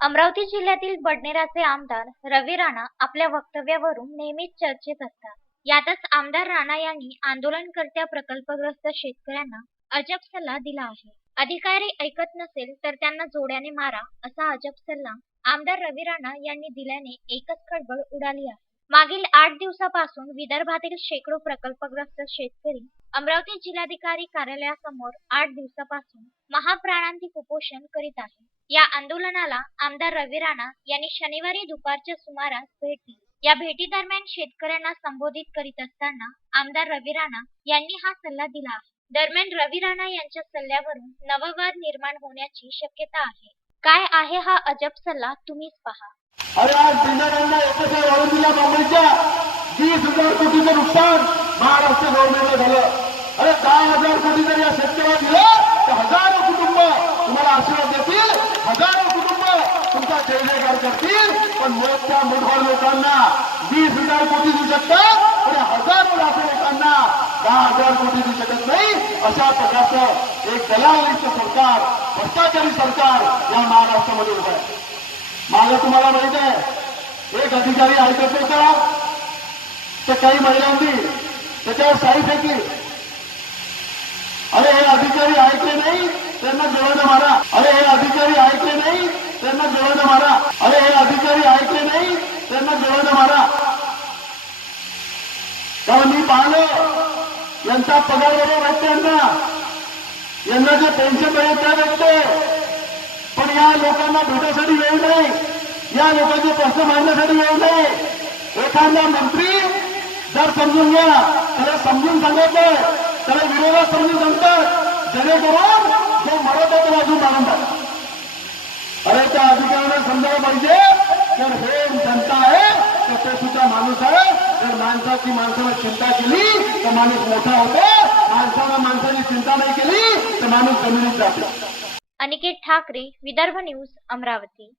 अमरावती जिल्ह्यातील बडनेराचे आमदार रवी राणा आपल्या वक्तव्यावरून नेहमीच चर्चेत असतात. यातच आमदार राणा यांनी आंदोलनकर्त्या प्रकल्पग्रस्त शेतकऱ्यांना अजब सल्ला दिला आहे. अधिकारी ऐकत नसेल तर त्यांना जोड्याने मारा असा अजब सल्ला आमदार रवी राणा यांनी दिल्याने एकच खळबळ उडाली आहे. मागील आठ दिवसापासून विदर्भातील शेकडो प्रकल्पग्रस्त शेतकरी अमरावती जिल्हाधिकारी कार्यालयासमोर आठ दिवसापासून महाप्राणांतिक उपोषण करीत आहे या आंदोलनाला आमदार रवी राणा यांनी शनिवारी दुपारच्या सुमारास भेट दिली. या भेटीदरम्यान शेतकऱ्यांना संबोधित करीत असताना आमदार रवी राणा यांनी हा सल्ला दिला आहे. दरम्यान रवी राणा यांच्या सल्ल्यावरून नववाद निर्माण होण्याची शक्यता आहे. काय आहे हा अजब सल्ला तुम्हीच पहा. अरे आज एकत्र वाढून मुंबईच्या वीस हजार कोटीचं नुकसान महाराष्ट्र गव्हर्नमेंटला झालं. अरे दहा हजार कोटी जर या शेतकऱ्याला दिलं करतील पण मोठ्या मोठ्या लोकांना वीस हजार कोटी देऊ शकतात आणि हजारो लाखो लोकांना दहा हजार कोटी देऊ शकत नाही. अशा प्रकारचं एक दलालिस्त सरकार भ्रष्टाचारी सरकार या महाराष्ट्रामध्ये उभं आहे. माझं तुम्हाला माहीत आहे एक अधिकारी ऐकत होता तर काही महिलांनी त्याच्यावर साई फेकली. अरे हे अधिकारी ऐकले नाही त्यांना जेवण मारा. अरे हे अधिकारी ऐकले नाही त्यांना जेवण मारा अरे हे अधिकारी ऐकले नाही त्यांना जोरानं मारा कारण मी पाहलं. यांचा पगार वगैरे भेटते यांना. यांना जे पेन्शन मिळेल त्या भेटते पण या लोकांना भेटासाठी वेळ नाही. या लोकांचे प्रश्न मांडण्यासाठी वेळ नाही. एखादा मंत्री जर समजून घ्या त्याला समजून सांगायचंय त्याला विरोधात समजून सांगतात जेणेकरून जो मरत आहे तो अजून मानतात अरे त्या अधिकाऱ्यांना समजायला पाहिजे तर हे जनता आहे तर ते सुद्धा माणूस आहे. जर माणसाची माणसाला चिंता केली तर माणूस मोठा होतो. माणसाला माणसाची चिंता नाही केली तर माणूस जमिनीत जातो. अनिकेत ठाकरे विदर्भ न्यूज अमरावती.